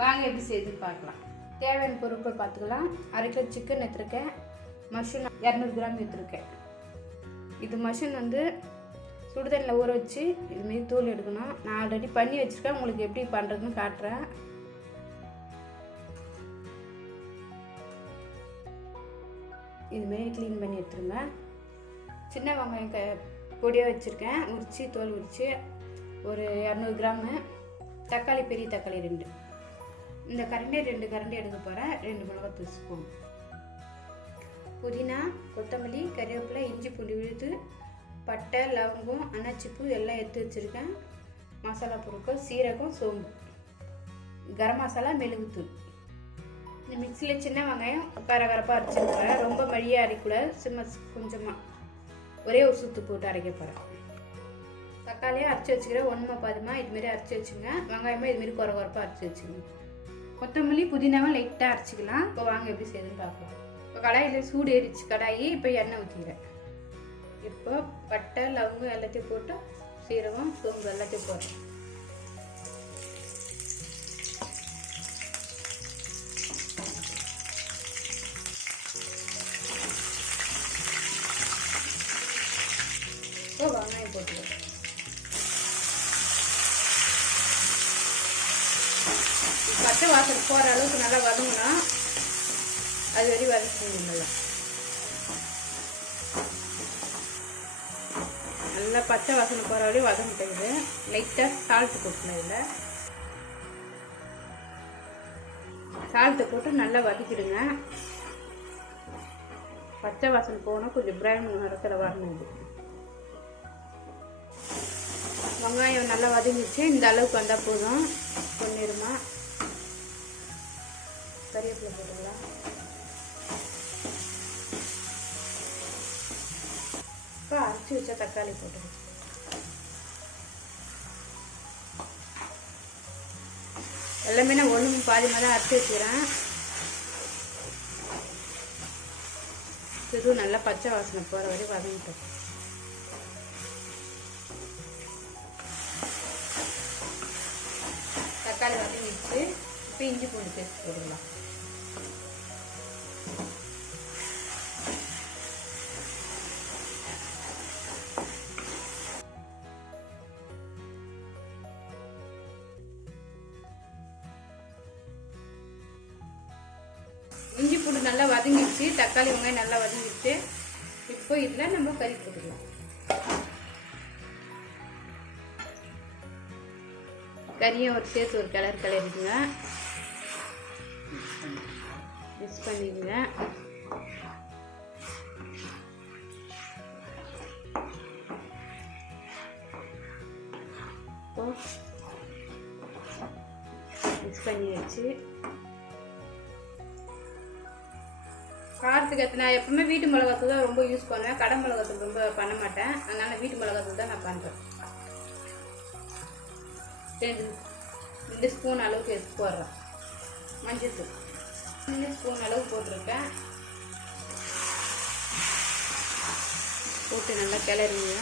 வாங்க எப்படி செய்யுதுன்னு பார்க்கலாம். தேவையான பொருட்கள் பார்த்துக்கலாம். 1/2 கிலோ சிக்கன் எடுத்துருக்கேன். மஷ்ரூம் 200 கிராம் எடுத்துருக்கேன். இது மஷ்ரூம் வந்து சுடுதண்ணில் ஊற வச்சு இதுமாரி தூள் எடுக்கணும். நான் ஆல்ரெடி பண்ணி வச்சுருக்கேன். உங்களுக்கு எப்படி பண்ணுறதுன்னு காட்டுறேன். இதுமாரி க்ளீன் பண்ணி எடுத்துருங்க. சின்ன வெங்காயம் பொடியாக வச்சுருக்கேன், உரித்து தோல் உரித்து ஒரு 200 கிராமு. தக்காளி, பெரிய தக்காளி 2. இந்த கரண்டி 2 கரண்டி எடுக்க போகிறேன். 2 மிளகாத்தூள் ஸ்பூன். புதினா, கொத்தமல்லி, கறிவேப்பிலை, இஞ்சி பூண்டு விழுது, பட்டை, லவங்கம், அன்னாச்சிப்பூ எல்லாம் எடுத்து வச்சுருக்கேன். மசாலா பொருட்கள் சீரகம், சோம்பு, கரம் மசாலா, மிளகுத்தூள். இந்த மிக்சியில் சின்ன வெங்காயம் கரகரப்பாக அரைச்சிருக்கிறேன். ரொம்ப மழியாக அரைக்கூடாது, சும்மா கொஞ்சமாக ஒரே ஒரு சுத்து போட்டு அரைக்க போகிறேன். தக்காளியாக அரைச்சி வச்சுக்கிறேன். ஒன்றுமா பாதுமா இதுமாரி அரைச்சி வச்சுங்க. வெங்காயமாக இதுமாரி குறப்பாக அரைச்சி வச்சுங்க. கொத்தமல்லி, புதினாவை லைட்டாக அரைச்சிக்கலாம். இப்போ வாங்க எப்படி செய்யுதுன்னு பார்க்கலாம். இப்போ கடாயில் சூடு ஏறிச்சு கடாயி. இப்போ எண்ணெய் ஊற்றிக்கிறேன். இப்போ பட்டை, லவங்கம் எல்லாத்தையும் போட்டு சீரகம், சோம்பு எல்லாத்தையும் போடுறேன். இப்போ வெங்காயம் போட்டுக்கிறேன். பச்சை வாசனை போகிற அளவுக்கு நல்லா வதங்கணும். அது வரையும் வதக்கிங்க. நல்லா பச்சை வாசனை போகிற வரையும் வதங்கிட்டது. லைட்டாக சால்ட்டு போட்டுக்கணும். இதில் சால்ட்டு போட்டு நல்லா வதக்கிடுங்க. பச்சை வாசனை போகணும். கொஞ்சம் பிரவுன் நிறத்தில் வரணும். இது வெங்காயம் நல்லா வதங்கிச்சு. இந்த அளவுக்கு வந்தால் போதும். பொன்னிறமா கறிவேப்பிலை போட்டுக்கலாம். இப்போ அரைச்சி வச்ச தக்காளி போட்டுக்கலாம். எல்லாமே நான் ஒன்று பாதிமாக தான் அரைச்சி வச்சுக்கிறேன். இதுவும் நல்லா பச்சை வாசனை போகிற வரையும் வதங்கிட்டோம். தக்காளி வதங்கிடுச்சு. இப்போ இஞ்சி பூண்டு பேஸ்ட் போடலாம். இஞ்சி பூண்டு நல்லா வதங்கிடுச்சு. தக்காளி வெங்காயம் நல்லா வதங்கிடுச்சு. இப்போ இதில் நம்ம கறி போட்டுக்கலாம். கறியும் ஒரு சேர்த்து ஒரு கிளறிடுங்க. மிக்ஸ் பண்ணிடுங்க. மிக்ஸ் பண்ணி வச்சு காரத்துக்கு எத்தனை எப்பவுமே வீட்டு மிளகாத்தூள் தான் ரொம்ப யூஸ் பண்ணுவேன். கடை மிளகாத்தூள் ரொம்ப பண்ண மாட்டேன். அதனால வீட்டு மிளகாத்தூள் தான் நான் பண்ணுறேன். 2 ஸ்பூன் அளவுக்கு எடுத்து போடுறேன். மஞ்சள் தூள் 2 ஸ்பூன் அளவு போட்டிருக்கேன். போட்டு நல்லா கிளறிங்க.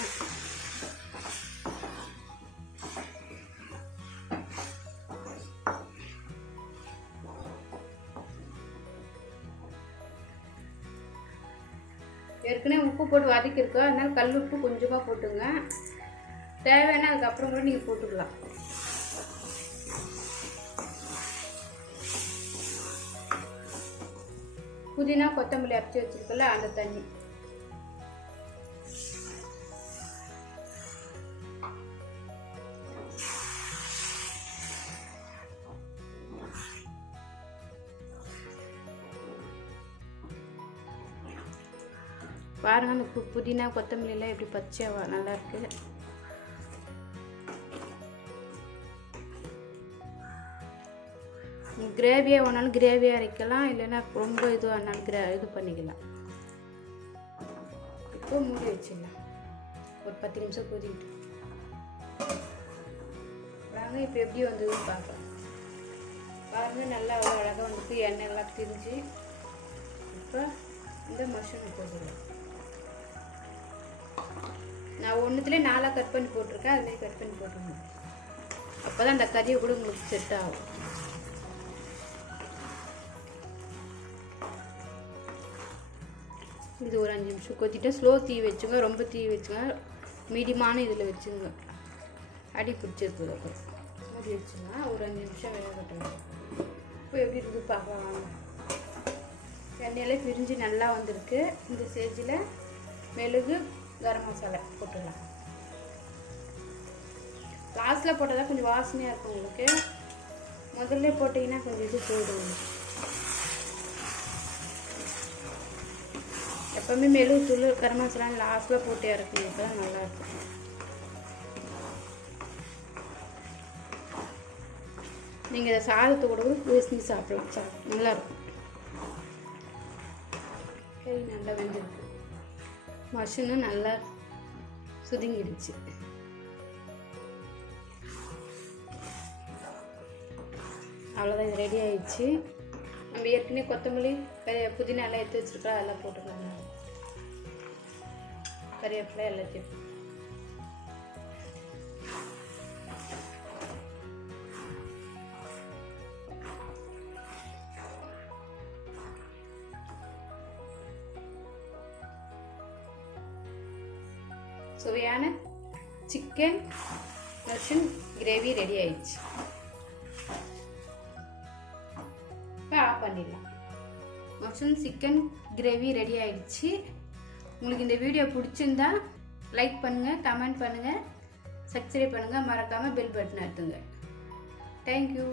ஏற்கனவே உப்பு போட்டு வதக்கிருக்கோம். அதனால கல் உப்பு கொஞ்சமாக போட்டுங்க. தேவையான அதுக்கப்புறம் கூட நீங்கள் போட்டுக்கலாம். புதினா, கொத்தமல்லி அரைச்சி வச்சிருக்கல அந்த தண்ணி. பாருங்க அந்த புதினா கொத்தமல்லி எல்லாம் எப்படி பச்சையா நல்லா இருக்கு. கிரேவியாக வேணாலும் கிரேவியாக அரைக்கலாம். இல்லைன்னா ரொம்ப இதுவானாலும் இது பண்ணிக்கலாம். இப்போ மூடி வச்சிடலாம். ஒரு 10 நிமிஷம் கொதிக்கிட்டு வாங்க. இப்போ எப்படி வந்ததுன்னு பார்க்கலாம். பாருங்க நல்லா அழகாக வந்துட்டு எண்ணெய் எல்லாம் திரிஞ்சு. இப்போ இந்த மஷ்ரூம் போட்டுக்கலாம். நான் ஒன்றுத்துலேயே 4 கட் பண்ணி போட்டிருக்கேன். அதுமாதிரி கட் பண்ணி போட்டுருங்க. அப்போ தான் அந்த கறியை கூட உங்களுக்கு செட் ஆகும். இது ஒரு 5 நிமிஷம் கொத்திட்டு ஸ்லோ தீ வச்சுங்க, ரொம்ப தீ வச்சுங்க, மீடியமான இதில் வச்சுங்க, அடி பிடிச்சிருக்குது. அப்புறம் மூடி வச்சுங்க, ஒரு 5 நிமிஷம் வேக கட்டணும். இப்போ எப்படி இருக்குது பார்க்கலாம். எண்ணெயில் பிரிஞ்சு நல்லா வந்திருக்கு. இந்த ஸ்டேஜில் மிளகு, கரம் மசாலா போட்டுடலாம். லாஸ்ட்டில் போட்டால் தான் கொஞ்சம் வாசனையாக இருக்கும் உங்களுக்கு. முதல்ல போட்டிங்கன்னா கொஞ்சம் இது போடுவோம். எப்போவுமே மிளகுத்தூள், கரம் மசாலா லாஸ்ட்டில் போட்டு இறக்கணும், அப்போ தான் நல்லாயிருக்கும். நீங்கள் இதை சாதத்தை கூட பேசி சாப்பிடலாம், நல்லாயிருக்கும். கறி நல்லா வெந்திருக்கு, மஷ்ரூம் நல்லா சுதுங்கிடுச்சு. அவ்வளோதான், இது ரெடி ஆயிடுச்சு. நம்ம ஏற்கனவே கொத்தமல்லி, புதினா எல்லாம் எடுத்து வச்சுருக்கோம், அதெல்லாம் போட்டுக்கலாம். கறிவேப்பிலை எல்லாத்தையும் சுவையான சிக்கன் மஷ்ரூம் கிரேவி ரெடி ஆயிடுச்சு. இப்போ ஆஃப் பண்ணிடலாம். மஷ்ரூம் சிக்கன் கிரேவி ரெடி ஆயிடுச்சு. உங்களுக்கு இந்த வீடியோ பிடிச்சிருந்தா லைக் பண்ணுங்கள், கமெண்ட் பண்ணுங்கள், சப்ஸ்கிரைப் பண்ணுங்கள், மறக்காமல் பெல் பட்டன் அழுத்துங்க. தேங்க்யூ.